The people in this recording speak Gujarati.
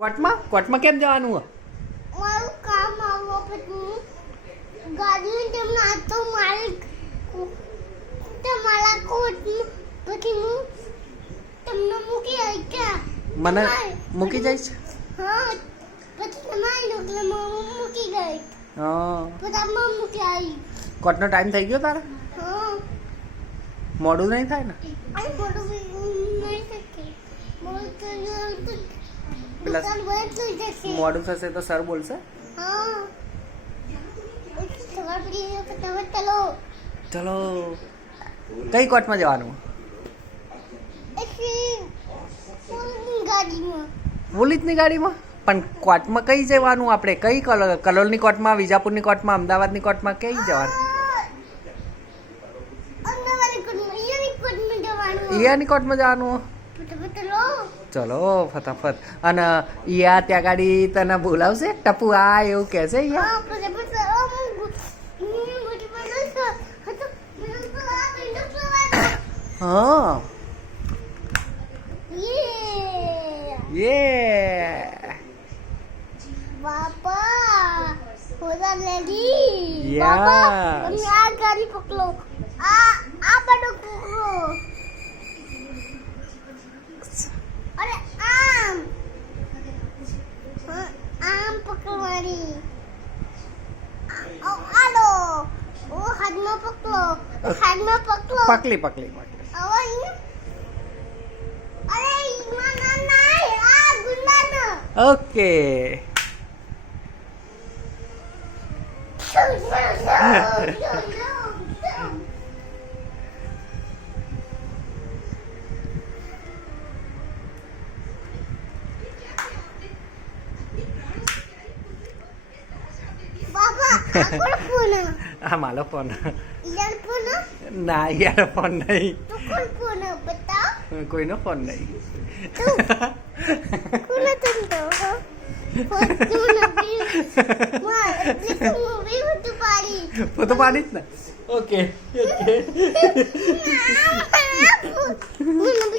કોર્ટમાં કેમ જવાનું હો? મારું કામ આવો પછી ગાડીને તેમને આ તો માલિક તમારા કોર્ટમાં પછી હું તમને મૂકી આવી ક્યાં મને મૂકી જઈશ? હા પછી તમારી ડોકલે મૂકી ગઈ હા. પછી મૂકી આવી. કોર્ટનો ટાઈમ થઈ ગયો તારે? હા મોડું નહીં થાય ને? આ મોટું નહીં શકે મોટું પેલા દુકાન બંધ થઈ જશે. મોડું થશે તો સર બોલશે? હા સવાર પડી ગયો કે તમે ચલો ચલો. કઈ કોર્ટમાં જવાનું? ગાડીમાં પોલીસની ગાડીમાં? પણ કોર્ટમાં કઈ જવાનું આપણે? કઈ કલોલની કોર્ટમાં, વિજાપુરની કોર્ટમાં, અમદાવાદની કોર્ટમાં કઈ જવાનું? ઈયાની કોર્ટમાં જવાનું? ચલો ફટાફટ. અને ઈયા ત્યાં ગાડી તને બોલાવશે? ટપુ આ એવું કહેશે ઈયા? હા યે બાપા હોદા લેડી Yes. બાપા તમે આ ગાડી પકડો આ બધો પકડો અરે આમ હા, આમ પકડવાની આલો ઓ હાથમાં પકડો પકલી હવે અરે ઈમાં ના આ ગુંડાનો ઓકે. બાબા આ કોણ આ મારો ફોન. યાર ફોન ના યાર ફોન નહીં, તો કોણ ફોન બતાવ કોઈનો ફોન નહીં. કોણ તું તો ફોન બી માર એટલે મૂવી હતું પાડી ફોટો પાડીશ ને? Okay okay. મને